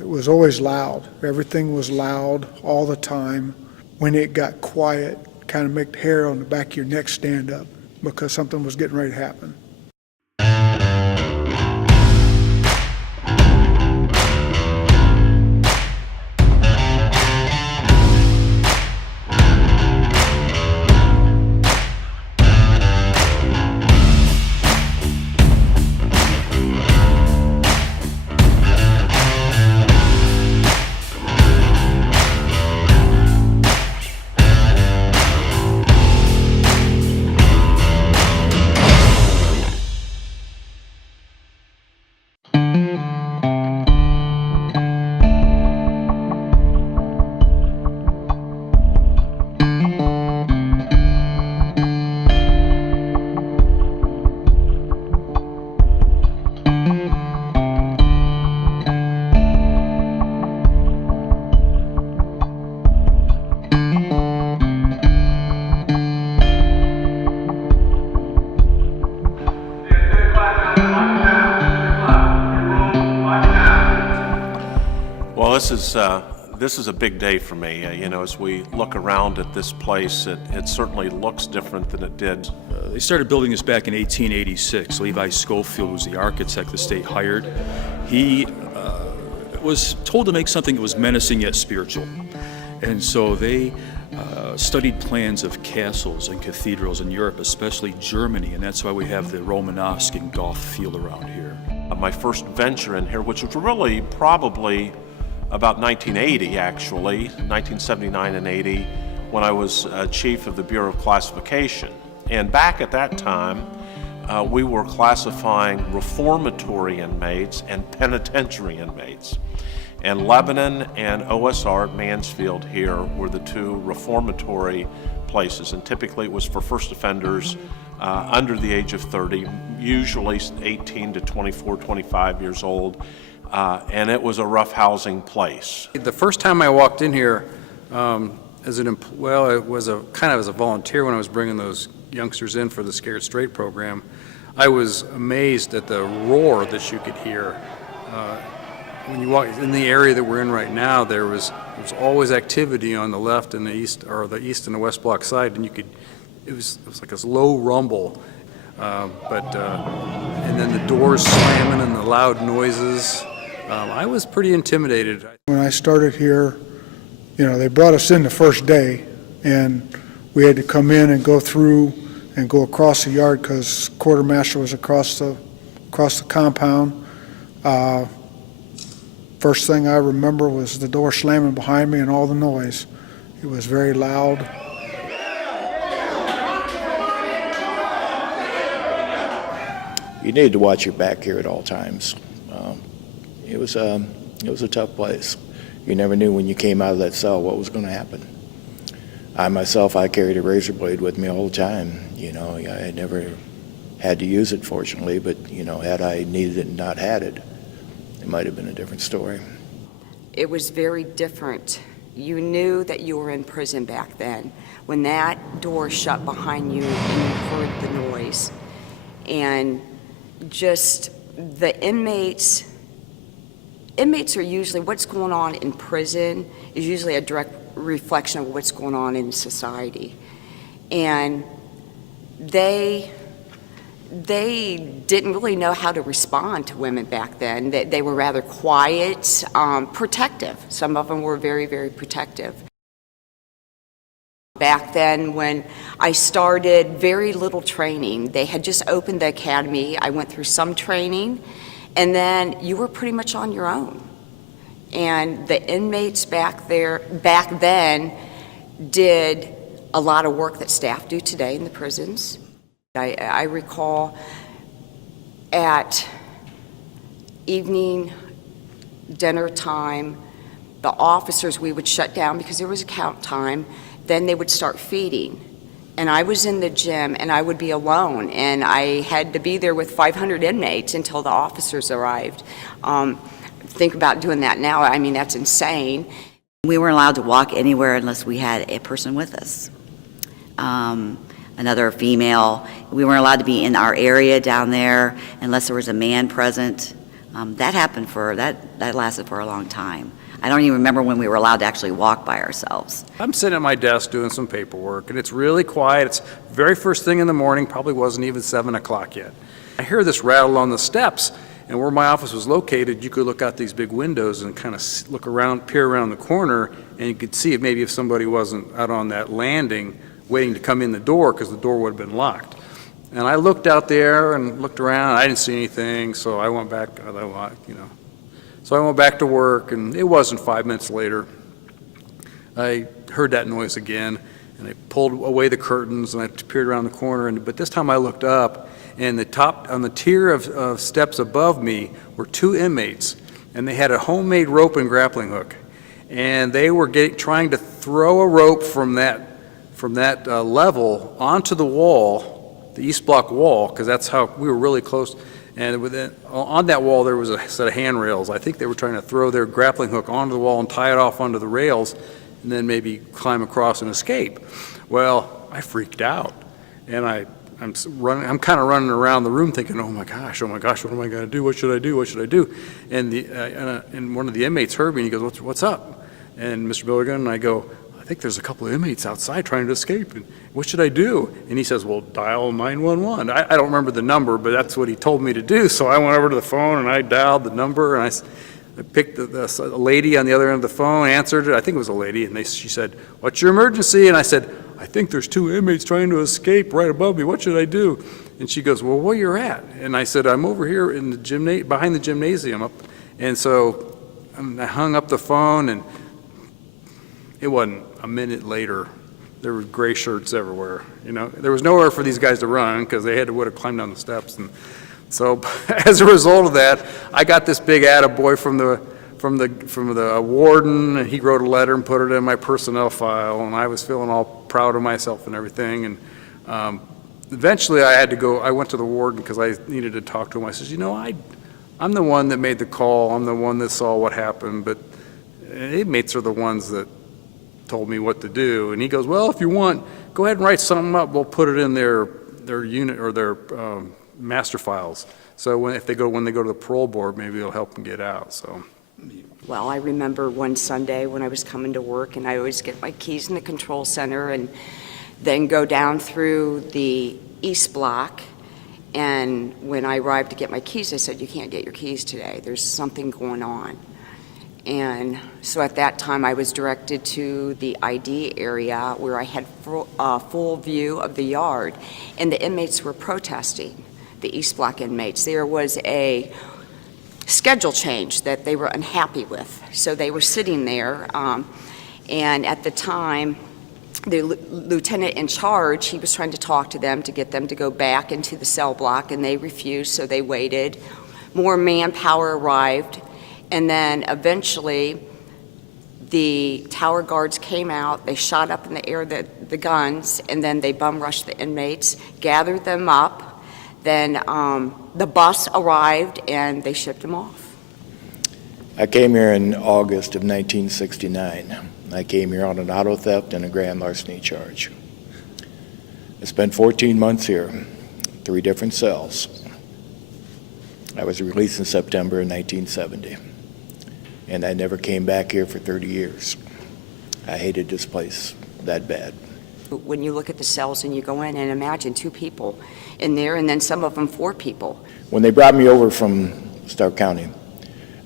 It was always loud. Everything was loud all the time. When it got quiet, kind of make the hair on the back of your neck stand up because something was getting ready to happen. Well, this is a big day for me. As we look around at this place, it certainly looks different than it did. They started building this back in 1886. Levi Schofield was the architect the state hired. He was told to make something that was menacing yet spiritual. And so they studied plans of castles and cathedrals in Europe, especially Germany, and that's why we have the Romanesque and Goth feel around here. My first venture in here, which was really probably about 1980 actually, 1979 and 80, when I was chief of the Bureau of Classification. And back at that time, we were classifying reformatory inmates and penitentiary inmates. And Lebanon and OSR at Mansfield here were the two reformatory places, and typically it was for first offenders under the age of 30, usually 18 to 24, 25 years old. And it was a rough housing place. The first time I walked in here, it was kind of as a volunteer when I was bringing those youngsters in for the Scared Straight program. I was amazed at the roar that you could hear. When you walk in the area that we're in right now, there was always activity on the left and the east, or the east and the west block side, and it was like this low rumble. And then the doors slamming and the loud noises. I was pretty intimidated. When I started here, they brought us in the first day, and we had to come in and go through and go across the yard because quartermaster was across the compound. First thing I remember was the door slamming behind me and all the noise. It was very loud. You needed to watch your back here at all times. It was a tough place. You never knew when you came out of that cell what was going to happen. I carried a razor blade with me all the time. I never had to use it, fortunately, but had I needed it and not had it, it might have been a different story. It was very different. You knew that you were in prison back then. When that door shut behind you and you heard the noise, and just the inmates are usually, what's going on in prison is usually a direct reflection of what's going on in society. And they didn't really know how to respond to women back then. They were rather quiet, protective. Some of them were very, very protective. Back then, when I started, very little training. They had just opened the academy. I went through some training, and then you were pretty much on your own. And the inmates back then did a lot of work that staff do today in the prisons. I recall at evening dinner time, the officers, we would shut down because there was a count time. Then they would start feeding. And I was in the gym and I would be alone, and I had to be there with 500 inmates until the officers arrived. Think about doing that now. I mean, that's insane. We weren't allowed to walk anywhere unless we had a person with us. Another female. We weren't allowed to be in our area down there unless there was a man present. That happened that lasted for a long time. I don't even remember when we were allowed to actually walk by ourselves. I'm sitting at my desk doing some paperwork, and it's really quiet. It's very first thing in the morning, probably wasn't even 7 o'clock yet. I hear this rattle on the steps, and where my office was located, you could look out these big windows and kind of look around, peer around the corner, and you could see if somebody wasn't out on that landing waiting to come in the door, because the door would have been locked. And I looked out there and looked around. I didn't see anything, so I went back, So I went back to work, and it wasn't 5 minutes later. I heard that noise again, and I pulled away the curtains, and I peered around the corner, but this time I looked up, and on the tier of steps above me were 2 inmates, and they had a homemade rope and grappling hook. And they were trying to throw a rope from that level onto the wall, the East Block wall, because that's how we were really close. And on that wall, there was a set of handrails. I think they were trying to throw their grappling hook onto the wall and tie it off onto the rails, and then maybe climb across and escape. Well, I freaked out, and I'm kind of running around the room thinking, oh my gosh, what am I going to do? What should I do? And one of the inmates heard me, and he goes, what's up? And Mr. Billigan and I go, I think there's a couple of inmates outside trying to escape. And what should I do? And he says, well, dial 911. I don't remember the number, but that's what he told me to do. So I went over to the phone and I dialed the number, and I picked a lady on the other end of the phone, answered it. I think it was a lady, and she said, what's your emergency? And I said, I think there's 2 inmates trying to escape right above me. What should I do? And she goes, well, where you're at? And I said, I'm over here in the behind the gymnasium. And so I hung up the phone, and it wasn't a minute later. There were gray shirts everywhere. There was nowhere for these guys to run because they would have climbed down the steps. And so, as a result of that, I got this big attaboy from the warden, and he wrote a letter and put it in my personnel file. And I was feeling all proud of myself and everything. And eventually, I went to the warden because I needed to talk to him. I says, I'm the one that made the call. I'm the one that saw what happened, but inmates are the ones that told me what to do. And he goes, well, if you want, go ahead and write something up. We'll put it in their unit or their master files. So when they go to the parole board, maybe it'll help them get out. So. Well, I remember one Sunday when I was coming to work, and I always get my keys in the control center and then go down through the East Block. And when I arrived to get my keys, they said, you can't get your keys today. There's something going on. And so at that time, I was directed to the ID area where I had full view of the yard, and the inmates were protesting, the East Block inmates. There was a schedule change that they were unhappy with, so they were sitting there. And at the time, the lieutenant in charge, he was trying to talk to them to get them to go back into the cell block, and they refused, so they waited. More manpower arrived. And then eventually, the tower guards came out, they shot up in the air the guns, and then they bum rushed the inmates, gathered them up. Then the bus arrived, and they shipped them off. I came here in August of 1969. I came here on an auto theft and a grand larceny charge. I spent 14 months here, 3 different cells. I was released in September of 1970. And I never came back here for 30 years. I hated this place that bad. When you look at the cells and you go in and imagine 2 people in there, and then some of them 4 people. When they brought me over from Stark County,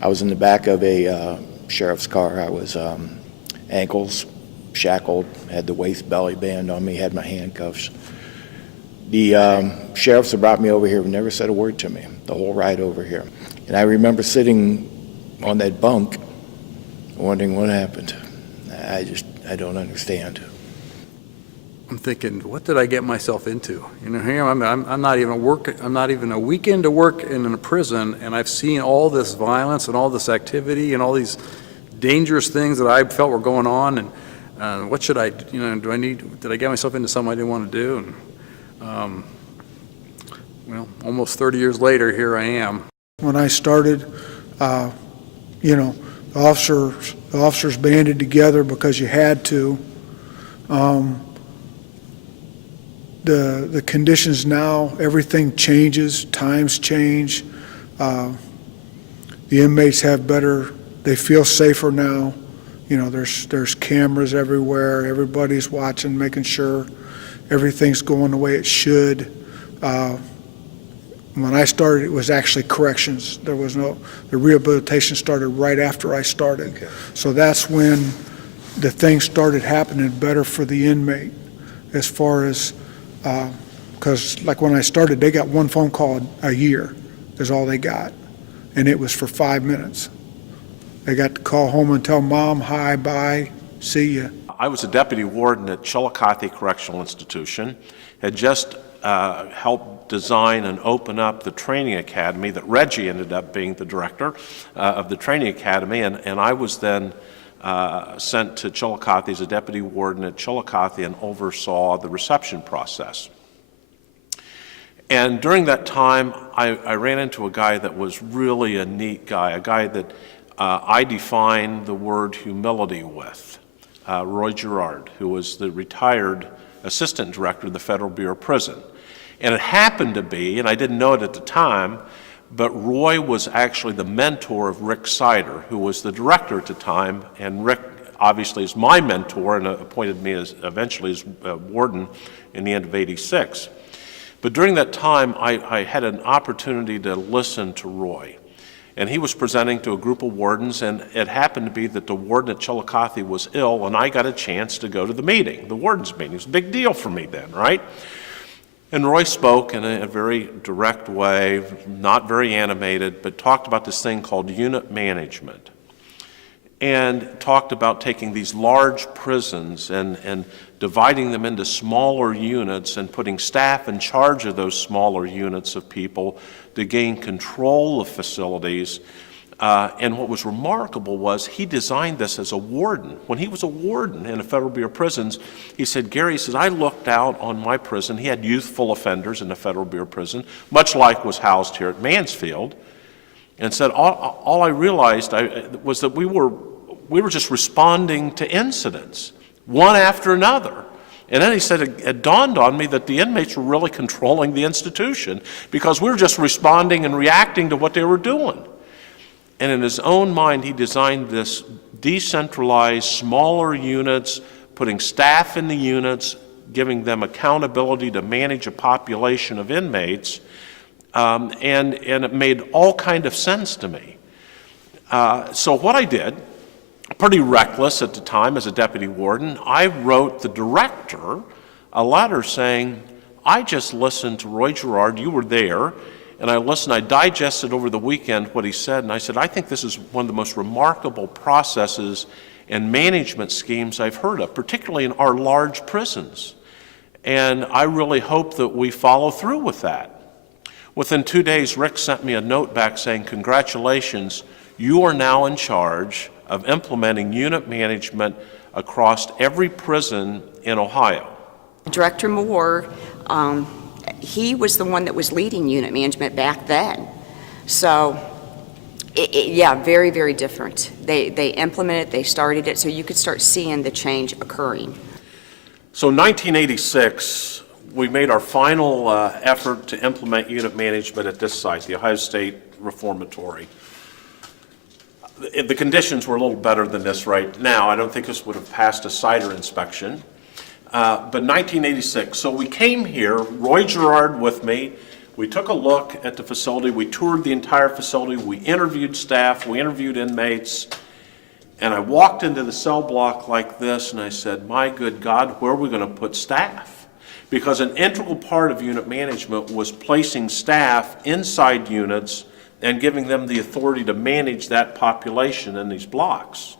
I was in the back of a sheriff's car. I was ankles shackled, had the waist belly band on me, had my handcuffs. The sheriffs that brought me over here never said a word to me the whole ride over here. And I remember sitting on that bunk, wondering what happened. I don't understand. I'm thinking, what did I get myself into? Here I'm not even a weekend to work in a prison, and I've seen all this violence and all this activity and all these dangerous things that I felt were going on. And what should I? Did I get myself into something I didn't want to do? And almost 30 years later, here I am. When I started, the officers banded together because you had to. The conditions now, everything changes, times change. The inmates have better, they feel safer now. You know, there's cameras everywhere, everybody's watching, making sure everything's going the way it should. When I started, it was actually corrections. The rehabilitation started right after I started. Okay. So that's when the things started happening better for the inmate as far as, because like when I started, they got one phone call a year is all they got. And it was for 5 minutes. They got to call home and tell mom, hi, bye, see ya. I was a deputy warden at Chillicothe Correctional Institution, had just helped design and open up the training academy that Reggie ended up being the director of the training academy, and I was then sent to Chillicothe as a deputy warden at Chillicothe and oversaw the reception process. And during that time, I ran into a guy that was really a neat guy, a guy that I defined the word humility with, Roy Gerard, who was the retired assistant director of the Federal Bureau of Prison. And it happened to be, and I didn't know it at the time, but Roy was actually the mentor of Rick Sider, who was the director at the time, and Rick obviously is my mentor and appointed me eventually as warden in the end of '86. But during that time, I had an opportunity to listen to Roy. And he was presenting to a group of wardens, and it happened to be that the warden at Chillicothe was ill, and I got a chance to go to the meeting, the warden's meeting. It was a big deal for me then, right? And Roy spoke in a very direct way, not very animated, but talked about this thing called unit management. And talked about taking these large prisons and dividing them into smaller units and putting staff in charge of those smaller units of people to gain control of facilities. And what was remarkable was he designed this as a warden. When he was a warden in a Federal Bureau of Prisons, he said, Gary, he says, I looked out on my prison. He had youthful offenders in the Federal Bureau of Prison, much like was housed here at Mansfield, and said, all I realized was that we were just responding to incidents, one after another. And then he said, it dawned on me that the inmates were really controlling the institution because we were just responding and reacting to what they were doing. And in his own mind, he designed this decentralized, smaller units, putting staff in the units, giving them accountability to manage a population of inmates, and it made all kind of sense to me. So what I did, pretty reckless at the time as a deputy warden, I wrote the director a letter saying, I just listened to Roy Gerard, you were there, and I digested over the weekend what he said, and I said, I think this is one of the most remarkable processes and management schemes I've heard of, particularly in our large prisons. And I really hope that we follow through with that. Within 2 days, Rick sent me a note back saying, congratulations, you are now in charge of implementing unit management across every prison in Ohio. Director Moore, he was the one that was leading unit management back then. So, yeah, very, very different. They implemented it, they started it, so you could start seeing the change occurring. So in 1986, we made our final effort to implement unit management at this site, the Ohio State Reformatory. The conditions were a little better than this right now. I don't think this would have passed a CIDR inspection. But 1986, so we came here, Roy Gerard with me, we took a look at the facility, we toured the entire facility, we interviewed staff, we interviewed inmates, and I walked into the cell block like this and I said, my good God, where are we going to put staff? Because an integral part of unit management was placing staff inside units and giving them the authority to manage that population in these blocks.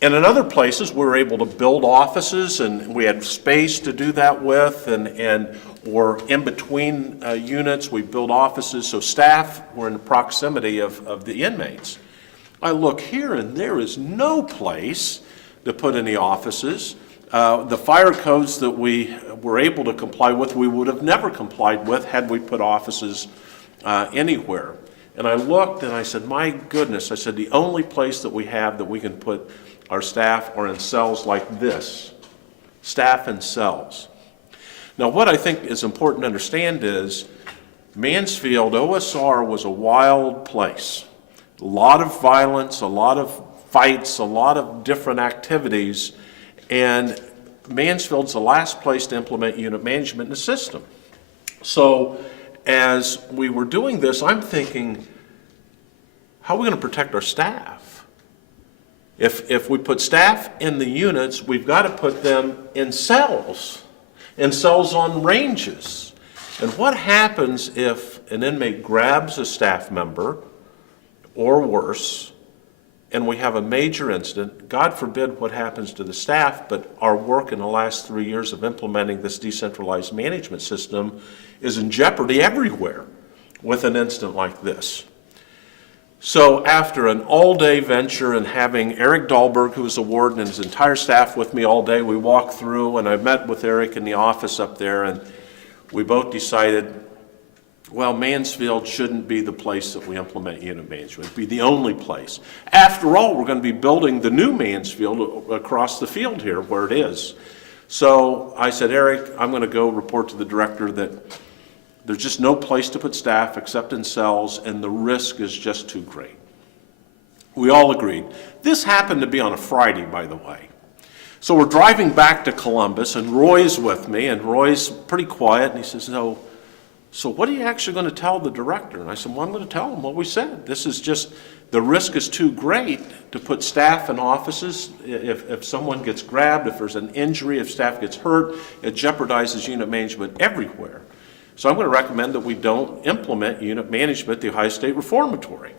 And in other places, we were able to build offices, and we had space to do that with, or in between units, we built offices, so staff were in the proximity of the inmates. I look here, and there is no place to put any offices. The fire codes that we were able to comply with, we would have never complied with had we put offices anywhere. And I looked and I said, my goodness, I said, the only place that we have that we can put our staff are in cells like this, staff in cells. Now what I think is important to understand is Mansfield, OSR was a wild place. A lot of violence, a lot of fights, a lot of different activities, and Mansfield's the last place to implement unit management in the system. So as we were doing this, I'm thinking, how are we going to protect our staff? If we put staff in the units, we've got to put them in cells on ranges. And what happens if an inmate grabs a staff member, or worse, and we have a major incident? God forbid what happens to the staff, but our work in the last 3 years of implementing this decentralized management system is in jeopardy everywhere with an incident like this. So after an all-day venture and having Eric Dahlberg, who was the warden, and his entire staff with me all day, we walked through, and I met with Eric in the office up there, and we both decided, well, Mansfield shouldn't be the place that we implement unit management. It'd be the only place. After all, we're going to be building the new Mansfield across the field here where it is. So I said, Eric, I'm going to go report to the director that there's just no place to put staff except in cells, and the risk is just too great. We all agreed. This happened to be on a Friday, by the way. So we're driving back to Columbus, and Roy's with me, and Roy's pretty quiet, and he says, so what are you actually going to tell the director? And I said, well, I'm going to tell him what we said. This is just, the risk is too great to put staff in offices. If someone gets grabbed, if there's an injury, if staff gets hurt, it jeopardizes unit management everywhere. So I'm going to recommend that we don't implement unit management at the Ohio State Reformatory.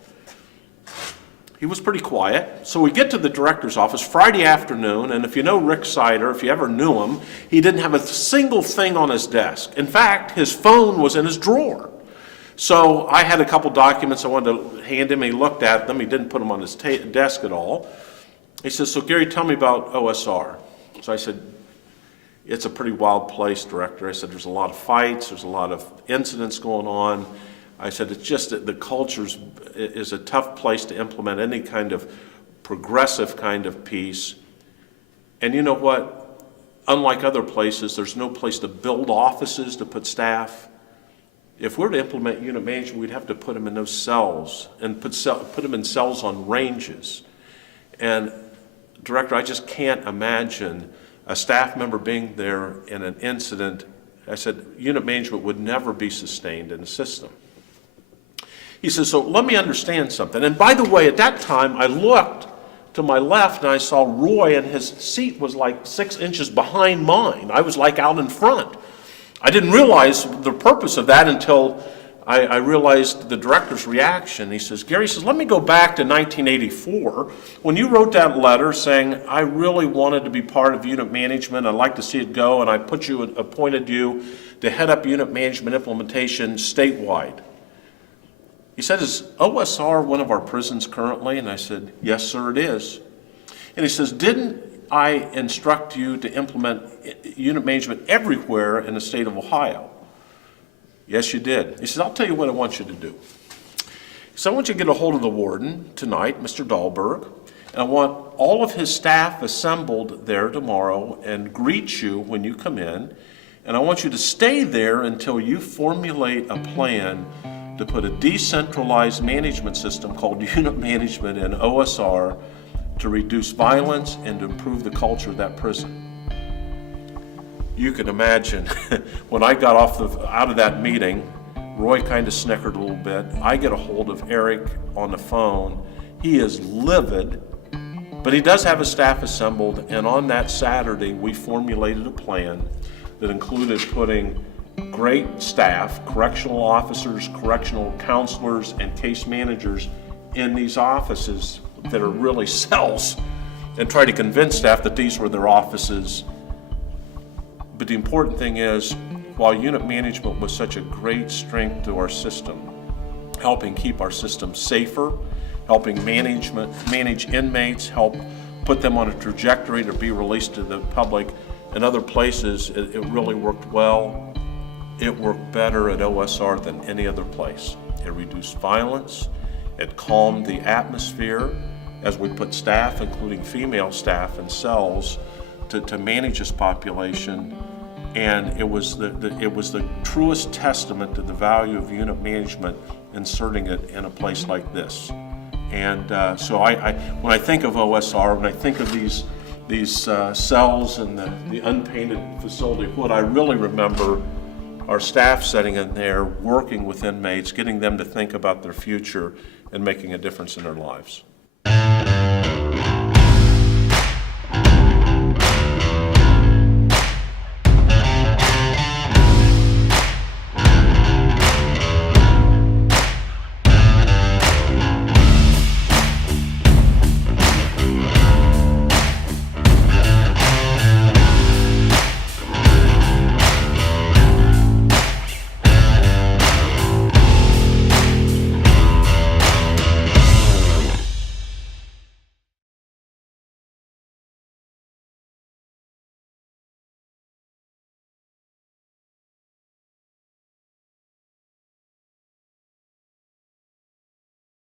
He was pretty quiet. So we get to the director's office Friday afternoon, and if you know Rick Sider, if you ever knew him, he didn't have a single thing on his desk. In fact, his phone was in his drawer. So I had a couple documents I wanted to hand him. He looked at them. He didn't put them on his desk at all. He says, so Gary, tell me about OSR. So I said, it's a pretty wild place, Director. I said, there's a lot of fights. There's a lot of incidents going on. I said, it's just that the culture is a tough place to implement any kind of progressive kind of peace. And you know what? Unlike other places, there's no place to build offices to put staff. If we're to implement unit management, we'd have to put them in those cells and put them in cells on ranges. And Director, I just can't imagine a staff member being there in an incident. I said, unit management would never be sustained in the system. He says, so let me understand something. And by the way, at that time, I looked to my left and I saw Roy, and his seat was like 6 inches behind mine. I was like out in front. I didn't realize the purpose of that until I realized the director's reaction. He says, Gary says, let me go back to 1984. When you wrote that letter saying, I really wanted to be part of unit management, I'd like to see it go, and I appointed you to head up unit management implementation statewide. He said, is OSR one of our prisons currently? And I said, yes, sir, it is. And he says, didn't I instruct you to implement unit management everywhere in the state of Ohio? Yes, you did. He says, I'll tell you what I want you to do. So I want you to get a hold of the warden tonight, Mr. Dahlberg, and I want all of his staff assembled there tomorrow and greet you when you come in. And I want you to stay there until you formulate a plan to put a decentralized management system called unit management in OSR to reduce violence and to improve the culture of that prison. You can imagine when I got out of that meeting, Roy kind of snickered a little bit. I get a hold of Eric on the phone. He is livid, but he does have his staff assembled, and on that Saturday we formulated a plan that included putting great staff, correctional officers, correctional counselors, and case managers in these offices that are really cells, and try to convince staff that these were their offices. But the important thing is, while unit management was such a great strength to our system, helping keep our system safer, helping manage inmates, help put them on a trajectory to be released to the public, and other places, it really worked well. It worked better at OSR than any other place. It reduced violence, it calmed the atmosphere as we put staff, including female staff, in cells to manage this population. And it was the truest testament to the value of unit management, inserting it in a place like this. And so when I think of OSR, when I think of these cells and the unpainted facility, what I really remember are staff sitting in there, working with inmates, getting them to think about their future and making a difference in their lives.